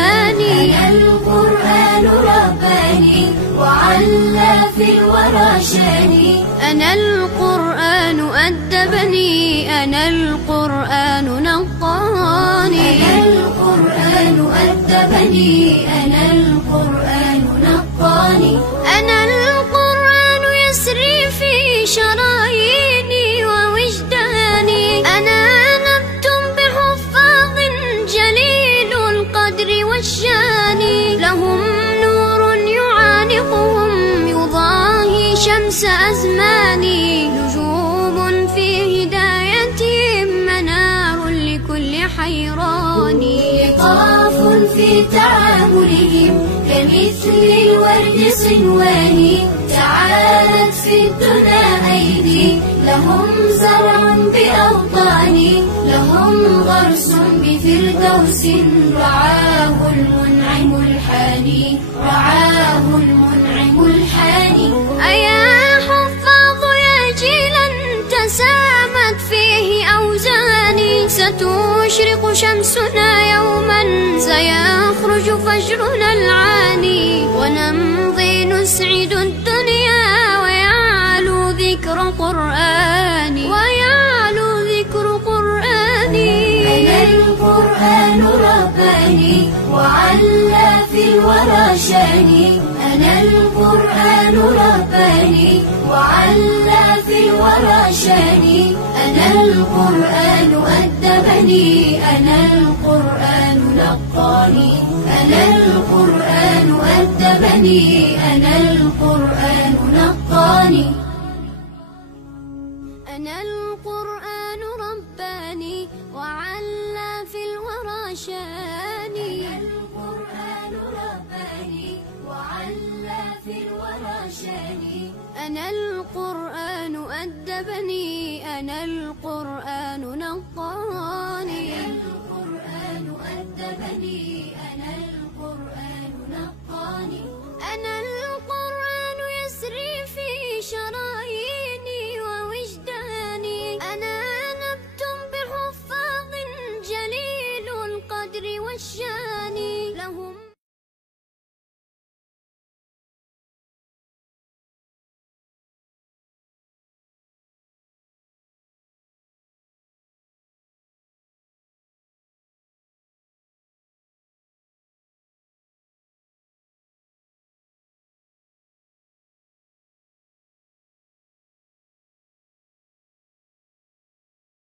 شاني. أنا القرآن رباني وعلى في الورى شاني. أنا القرآن أدبني، أنا القرآن نقاني. أنا القرآن أدبني، أنا القرآن نقاني. أنا القرآن يسري في شراييني ووجداني. أنا نبت بحفاظ جليل القدر والشان، لهم نور يعانقهم يضاهي شمس أزماني، نجوم في هدايتهم منار لكل حيران. لطاف في تعاملهم كمثل الورد صنواني، تعالت في الدنا أيدي لهم زرع بأوطاني، لهم غرس بفردوس رعاه المنعم الحاني، رعاه المنعم الحاني. أيا حفاظ يا جيلا تسامت فيه أوزاني، ستشرق شمسنا يوما سيخرج فجرنا العاني، ونمضي نسعد الدنيا ويعلو ذكر قرآني، ويعلو ذكر قرآني. أنا القرآن رباني وعلى في الورى شاني. أنا القرآن رباني وعلى في الورى شاني. أنا القرآن أدبني، أنا القرآن نقاني. أنا القرآن أدبني، أنا القرآن نقاني. أنا القرآن رباني وعلى في الورى شاني. أنا القرآن رباني وعلى في الورى شاني. أنا القرآن أدبني، أنا القرآن